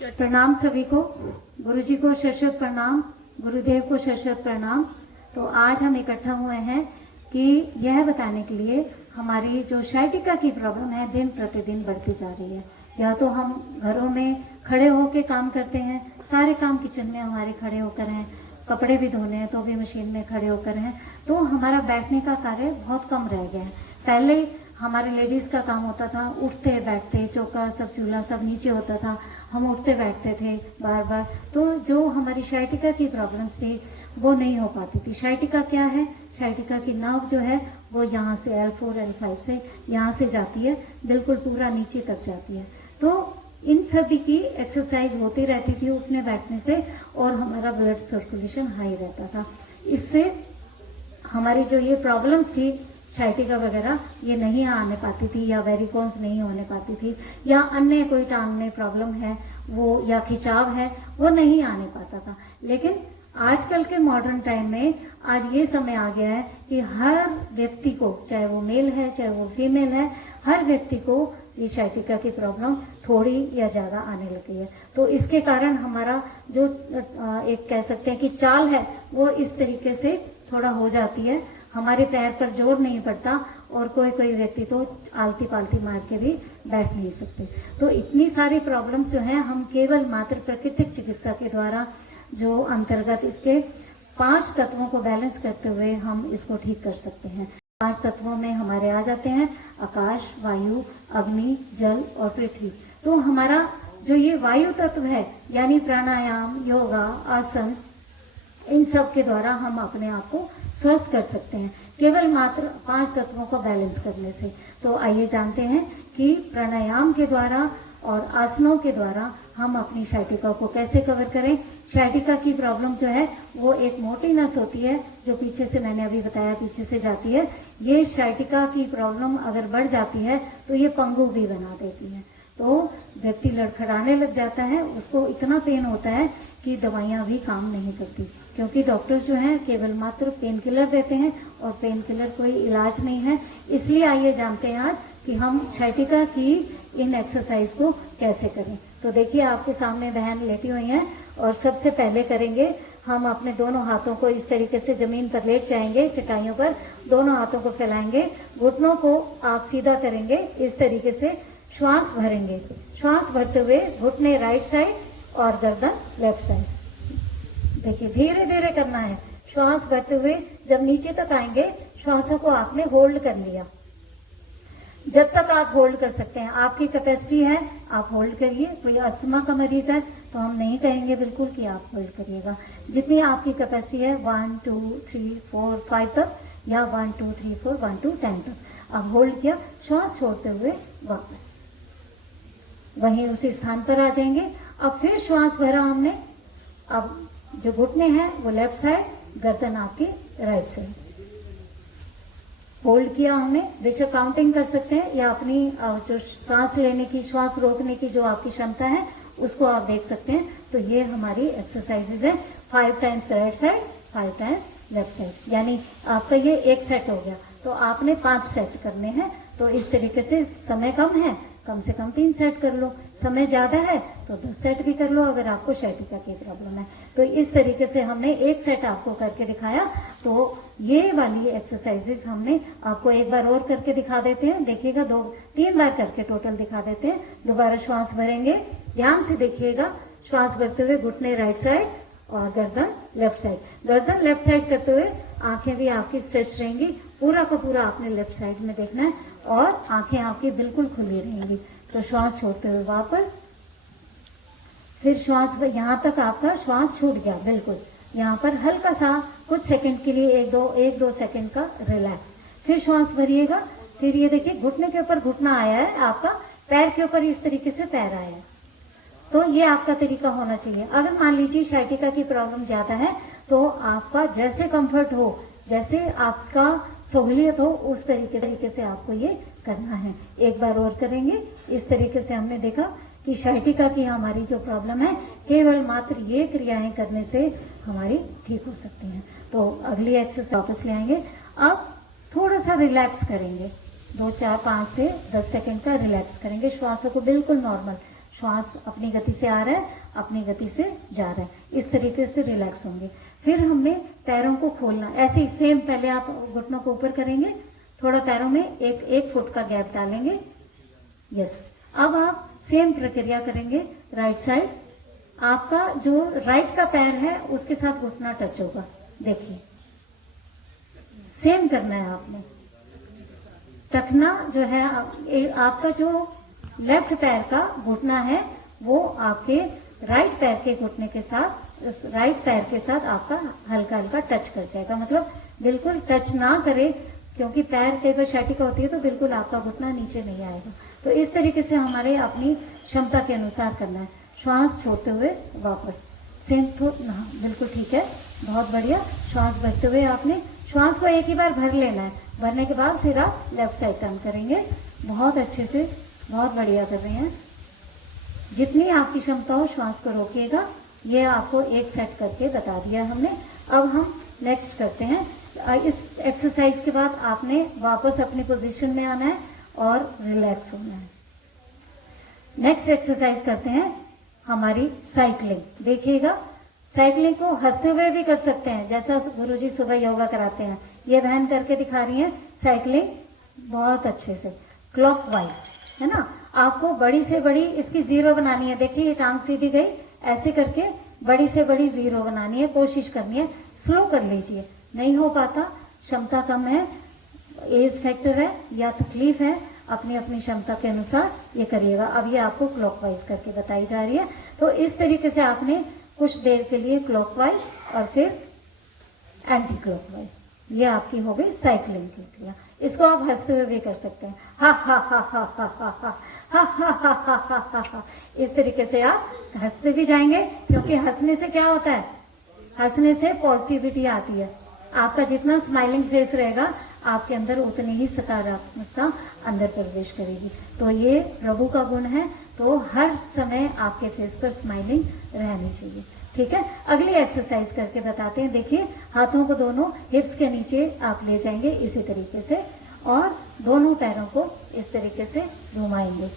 प्रणाम सभी को। गुरुजी को शत प्रणाम, गुरुदेव को शत प्रणाम। तो आज हम इकट्ठा हुए हैं कि यह बताने के लिए हमारी जो शाइटिका की प्रॉब्लम है दिन प्रतिदिन बढ़ती जा रही है। या तो हम घरों में खड़े होकर काम करते हैं, सारे काम किचन में हमारे खड़े होकर हैं, कपड़े भी धोने हैं तो भी मशीन में खड़े होकर हैं, तो हमारा बैठने का कार्य बहुत कम रह गया है। पहले हमारे लेडीज का काम होता था, उठते बैठते, चौका सब चूल्हा सब नीचे होता था, हम उठते बैठते थे बार बार। तो जो हमारी शाइटिका की प्रॉब्लम्स थी वो नहीं हो पाती थी। शाइटिका क्या है? शाइटिका की नर्व जो है वो यहाँ से L4 L5 से यहाँ से जाती है, बिल्कुल पूरा नीचे तक जाती है। तो इन सभी की एक्सरसाइज होती रहती थी उठने बैठने से, और हमारा ब्लड सर्कुलेशन हाई रहता था। इससे हमारी जो ये प्रॉब्लम्स थी शाइटिका वगैरह ये नहीं आने पाती थी, या वेरिकोन्स नहीं होने पाती थी, या अन्य कोई टांग में प्रॉब्लम है वो, या खिंचाव है वो नहीं आने पाता था। लेकिन आजकल के मॉडर्न टाइम में आज ये समय आ गया है कि हर व्यक्ति को, चाहे वो मेल है चाहे वो फीमेल है, हर व्यक्ति को ये शाइटिका की प्रॉब्लम थोड़ी या ज्यादा आने लगी है। तो इसके कारण हमारा जो एक कह सकते हैं कि चाल है वो इस तरीके से थोड़ा हो जाती है, हमारे पैर पर जोर नहीं पड़ता, और कोई कोई व्यक्ति तो आलती पालती मार के भी बैठ नहीं सकते। तो इतनी सारी प्रॉब्लम्स जो हैं हम केवल मात्र प्राकृतिक चिकित्सा के द्वारा, जो अंतर्गत इसके 5 तत्वों को बैलेंस करते हुए हम इसको ठीक कर सकते हैं। 5 तत्वों में हमारे आ जाते हैं आकाश, वायु, अग्नि, जल और पृथ्वी। तो हमारा जो ये वायु तत्व है, यानी प्राणायाम, योगा, आसन, इन सब के द्वारा हम अपने आप को स्वस्थ कर सकते हैं, केवल मात्र 5 तत्वों को बैलेंस करने से। तो आइए जानते हैं कि प्राणायाम के द्वारा और आसनों के द्वारा हम अपनी शाइटिका को कैसे कवर करें। शाइटिका की प्रॉब्लम जो है वो एक मोटी नस होती है जो पीछे से, मैंने अभी बताया, पीछे से जाती है। ये शाइटिका की प्रॉब्लम अगर बढ़ जाती है तो ये पंगु भी बना देती है, तो व्यक्ति लड़खड़ाने लग जाता है, उसको इतना पेन होता है कि दवाइयां भी काम नहीं करती, क्योंकि डॉक्टर जो हैं केवल मात्र पेन किलर देते हैं और पेन किलर कोई इलाज नहीं है। इसलिए आइए जानते हैं आज कि हम शाइटिका की इन एक्सरसाइज को कैसे करें। तो देखिए आपके सामने बहन लेटी हुई हैं, और सबसे पहले करेंगे हम अपने दोनों हाथों को इस तरीके से जमीन पर लेट जाएंगे, चटाइयों पर दोनों हाथों को फैलाएंगे, घुटनों को आप सीधा करेंगे, इस तरीके से श्वास भरेंगे। श्वास भरते हुए घुटने राइट साइड और गर्दन लेफ्ट साइड। देखिए धीरे धीरे करना है। श्वास भरते हुए जब नीचे तक आएंगे, श्वासों को आपने होल्ड कर लिया, जब तक आप होल्ड कर सकते हैं, आपकी कैपेसिटी है आप होल्ड करिए। कोई अस्थमा का मरीज है तो हम नहीं कहेंगे बिल्कुल कि आप होल्ड करिएगा, जितनी आपकी कैपेसिटी है 1 2 3 4 5 तक, या 1 2 3 4 1 2 10 तक आप होल्ड किया। श्वास छोड़ते हुए वापस वहीं उसी स्थान पर आ जाएंगे। अब फिर श्वास भरा हमने, अब जो घुटने हैं वो लेफ्ट साइड, गर्दन आपकी राइट साइड, होल्ड किया हमने। बेशक काउंटिंग कर सकते हैं, या अपनी जो सांस लेने की, श्वास रोकने की जो आपकी क्षमता है उसको आप देख सकते हैं। तो ये हमारी एक्सरसाइजेज है। 5 times right side, 5 times left side, यानी आपका ये एक सेट हो गया। तो आपने 5 सेट करने हैं। तो इस तरीके से, समय कम है कम से कम 3 सेट कर लो, समय ज्यादा है तो 10 सेट भी कर लो अगर आपको शाइटिका की प्रॉब्लम है। तो इस तरीके से हमने एक सेट आपको करके दिखाया। तो ये वाली एक्सरसाइजेज हमने आपको एक बार और करके दिखा देते हैं, देखिएगा 2-3 बार करके टोटल दिखा देते हैं। दोबारा श्वास भरेंगे, ध्यान से देखिएगा। श्वास भरते हुए घुटने राइट साइड और गर्दन लेफ्ट साइड। गर्दन लेफ्ट साइड करते हुए आंखें भी आपकी स्ट्रेच रहेंगी, पूरा का पूरा आपने लेफ्ट साइड में देखना है, और आंखें आपकी बिल्कुल खुली रहेंगी। तो श्वास छोड़ते हुए वापस, फिर श्वास यहाँ तक आपका श्वास छूट गया बिल्कुल, यहाँ पर हल्का सा कुछ सेकंड के लिए 1-2 सेकंड का रिलैक्स, फिर श्वास भरिएगा। फिर ये देखिए घुटने के ऊपर घुटना आया है आपका, पैर के ऊपर इस तरीके से पैर आया है। तो ये आपका तरीका होना चाहिए। अगर मान लीजिए शाइटिका की प्रॉब्लम ज्यादा है तो आपका जैसे कंफर्ट हो, जैसे आपका सहूलियत हो, उस तरीके से आपको ये करना है। एक बार और करेंगे। इस तरीके से हमने देखा कि शाइटिका की हमारी जो प्रॉब्लम है केवल मात्र ये क्रियाएं करने से हमारी ठीक हो सकती हैं। तो अगली एक्सरसाइज वापस ले आएंगे। अब थोड़ा सा रिलैक्स करेंगे, 2 4 5 से 10 सेकंड का रिलैक्स करेंगे। श्वासों को बिल्कुल नॉर्मल, श्वास अपनी गति से आ रहा है, अपनी गति से जा रहा है, इस तरीके से रिलैक्स होंगे। फिर हमें पैरों को खोलना, ऐसे ही सेम, पहले आप घुटनों को ऊपर करेंगे, थोड़ा पैरों में एक फुट का गैप डालेंगे। यस, अब आप सेम प्रक्रिया करेंगे राइट साइड। आपका जो राइट का पैर है उसके साथ घुटना टच होगा, देखिए सेम करना है आपने। टखना जो है आपका जो लेफ्ट पैर का घुटना है वो आपके राइट पैर के घुटने के साथ, उस राइट पैर के साथ आपका हल्का हल्का टच कर जाएगा, मतलब बिल्कुल टच ना करे, क्योंकि पैर कई बार sciatica होती है तो बिल्कुल आपका घुटना नीचे नहीं आएगा। तो इस तरीके से हमारे अपनी क्षमता के अनुसार करना है। श्वास छोड़ते हुए वापस सेम बिल्कुल ठीक है, बहुत बढ़िया। श्वास भरते हुए आपने श्वास को एक ही बार भर लेना है, भरने के बाद फिर आप लेफ्ट साइड टर्न करेंगे। बहुत अच्छे से, बहुत बढ़िया कर रहे हैं। जितनी आपकी क्षमता हो श्वास को रोकिएगा। ये आपको एक सेट करके बता दिया हमने। अब हम नेक्स्ट करते हैं। इस एक्सरसाइज के बाद आपने वापस अपनी पोजीशन में आना है और रिलैक्स होना है। नेक्स्ट एक्सरसाइज करते हैं हमारी साइकिलिंग। देखिएगा, साइकिलिंग को हंसते हुए भी कर सकते हैं, जैसा गुरुजी सुबह योगा कराते हैं। ये बहन करके दिखा रही है साइकिलिंग बहुत अच्छे से, क्लॉकवाइज, है ना। आपको बड़ी से बड़ी इसकी जीरो बनानी है। देखिए ये टांग सीधी गई, ऐसे करके बड़ी से बड़ी जीरो बनानी है, कोशिश करनी है। स्लो कर लीजिए, नहीं हो पाता, क्षमता कम है, एज फैक्टर है या तकलीफ है, अपनी अपनी क्षमता के अनुसार ये करिएगा। अब ये आपको क्लॉकवाइज करके बताई जा रही है। तो इस तरीके से आपने कुछ देर के लिए क्लॉकवाइज और फिर एंटी क्लॉकवाइज, ये आपकी हो गई साइकिलिंग की क्रिया। इसको आप हंसते हुए भी कर सकते हैं, हा हा हा हा हा हा हा हा हा हा हा हा हा हा। इस तरीके से आप हंसते भी जाएंगे, क्योंकि हंसने से क्या होता है, हंसने से पॉजिटिविटी आती है। आपका जितना स्माइलिंग फेस रहेगा आपके अंदर उतनी ही सकारात्मकता अंदर प्रवेश करेगी। तो ये प्रभु का गुण है, तो हर समय आपके फेस पर स्माइलिंग रहनी चाहिए। ठीक है, अगली एक्सरसाइज करके बताते हैं। देखिए, हाथों को दोनों हिप्स के नीचे आप ले जाएंगे इसी तरीके से, और दोनों पैरों को इस तरीके से घुमाएंगे।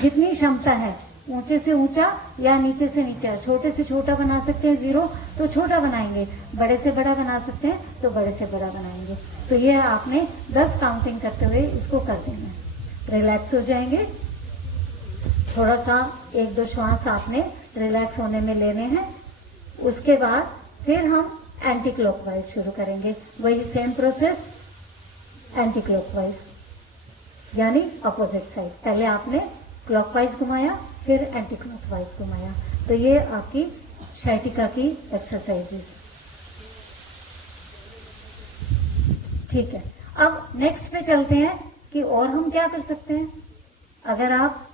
जितनी क्षमता है, ऊंचे से ऊंचा या नीचे से नीचा, छोटे से छोटा बना सकते हैं जीरो तो छोटा बनाएंगे, बड़े से बड़ा बना सकते हैं तो बड़े से बड़ा बनाएंगे। तो ये आपने 10 काउंटिंग करते हुए इसको कर देना है। रिलैक्स हो जाएंगे, थोड़ा सा 1-2 श्वास आपने रिलैक्स होने में लेने हैं। उसके बाद फिर हम एंटी क्लॉकवाइज शुरू करेंगे, वही सेम प्रोसेस, एंटी क्लॉकवाइज यानी अपोजिट साइड। पहले आपने क्लॉकवाइज घुमाया, फिर एंटी क्लॉकवाइज घुमाया। तो ये आपकी sciatica की एक्सरसाइजेस। ठीक है, अब नेक्स्ट पे चलते हैं कि और हम क्या कर सकते हैं। अगर आप,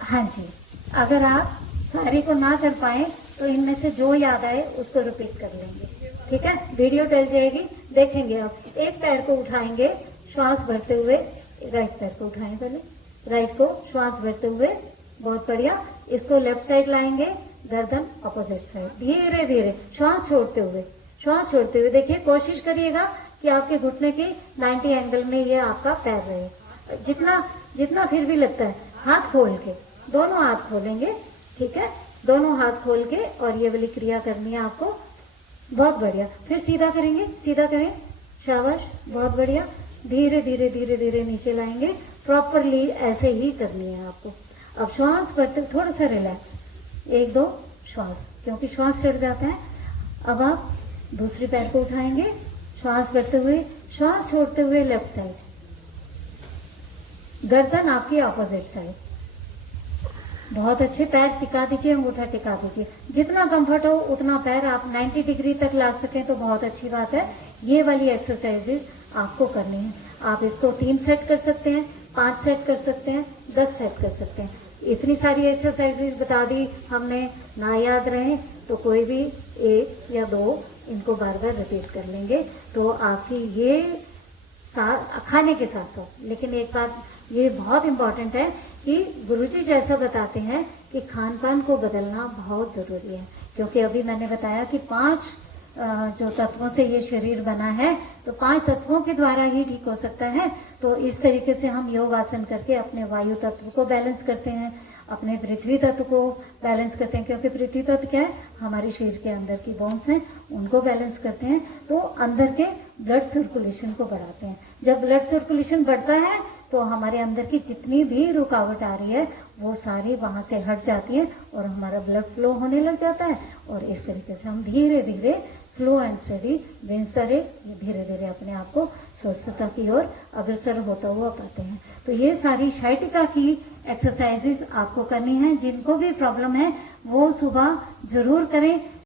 हाँ जी, अगर आप सारी को ना कर पाए तो इनमें से जो याद आए उसको रिपीट कर लेंगे। ठीक है, वीडियो टल जाएगी, देखेंगे। आप एक पैर को उठाएंगे श्वास भरते हुए, राइट पैर को उठाएं, पहले राइट को श्वास भरते हुए, बहुत बढ़िया। इसको लेफ्ट साइड लाएंगे, गर्दन अपोजिट साइड, धीरे धीरे श्वास छोड़ते हुए, श्वास छोड़ते हुए। देखिए, कोशिश करिएगा कि आपके घुटने की 90 एंगल में ये आपका पैर रहे। जितना जितना फिर भी लगता है, हाथ खोल के, दोनों हाथ खोलेंगे। ठीक है, दोनों हाथ खोल के, और ये वाली क्रिया करनी है आपको। बहुत बढ़िया, फिर सीधा करेंगे, सीधा करें, शाबाश, बहुत बढ़िया। धीरे धीरे धीरे धीरे नीचे लाएंगे, प्रॉपरली ऐसे ही करनी है आपको। अब श्वास भरते थोड़ा सा रिलैक्स, 1-2 श्वास, क्योंकि श्वास चढ़ जाता है। अब आप दूसरे पैर को उठाएंगे, श्वास भरते हुए, श्वास छोड़ते हुए लेफ्ट साइड, गर्दन आपकी अपोजिट साइड। बहुत अच्छे, पैर टिका दीजिए, अंगूठा टिका दीजिए। जितना कंफर्ट हो उतना पैर आप 90 डिग्री तक ला सकें तो बहुत अच्छी बात है। ये वाली एक्सरसाइजेज आपको करनी है। आप इसको 3 सेट कर सकते हैं, 5 सेट कर सकते हैं, 10 सेट कर सकते हैं। इतनी सारी एक्सरसाइजेज बता दी हमने, ना याद रहे तो कोई भी 1 या 2 इनको बार बार रिपीट कर लेंगे। तो आपकी ये खाने के साथ साथ, लेकिन एक बात ये बहुत इंपॉर्टेंट है कि गुरुजी जैसा बताते हैं कि खान पान को बदलना बहुत जरूरी है। क्योंकि अभी मैंने बताया कि 5 जो तत्वों से ये शरीर बना है, तो 5 तत्वों के द्वारा ही ठीक हो सकता है। तो इस तरीके से हम योग आसन करके अपने वायु तत्व को बैलेंस करते हैं, अपने पृथ्वी तत्व को बैलेंस करते हैं, क्योंकि पृथ्वी तत्व क्या है, हमारे शरीर के अंदर की बोन्स हैं, उनको बैलेंस करते हैं। तो अंदर के ब्लड सर्कुलेशन को बढ़ाते हैं। जब ब्लड सर्कुलेशन बढ़ता है तो हमारे अंदर की जितनी भी रुकावट आ रही है वो सारी वहां से हट जाती है और हमारा ब्लड फ्लो होने लग जाता है। और इस तरीके से हम धीरे धीरे slow and steady wins the race, ये धीरे धीरे अपने आप को स्वस्थता की ओर अग्रसर होता हुआ पाते हैं। तो ये सारी शाइटिका की एक्सरसाइजेस आपको करनी है। जिनको भी प्रॉब्लम है वो सुबह जरूर करें।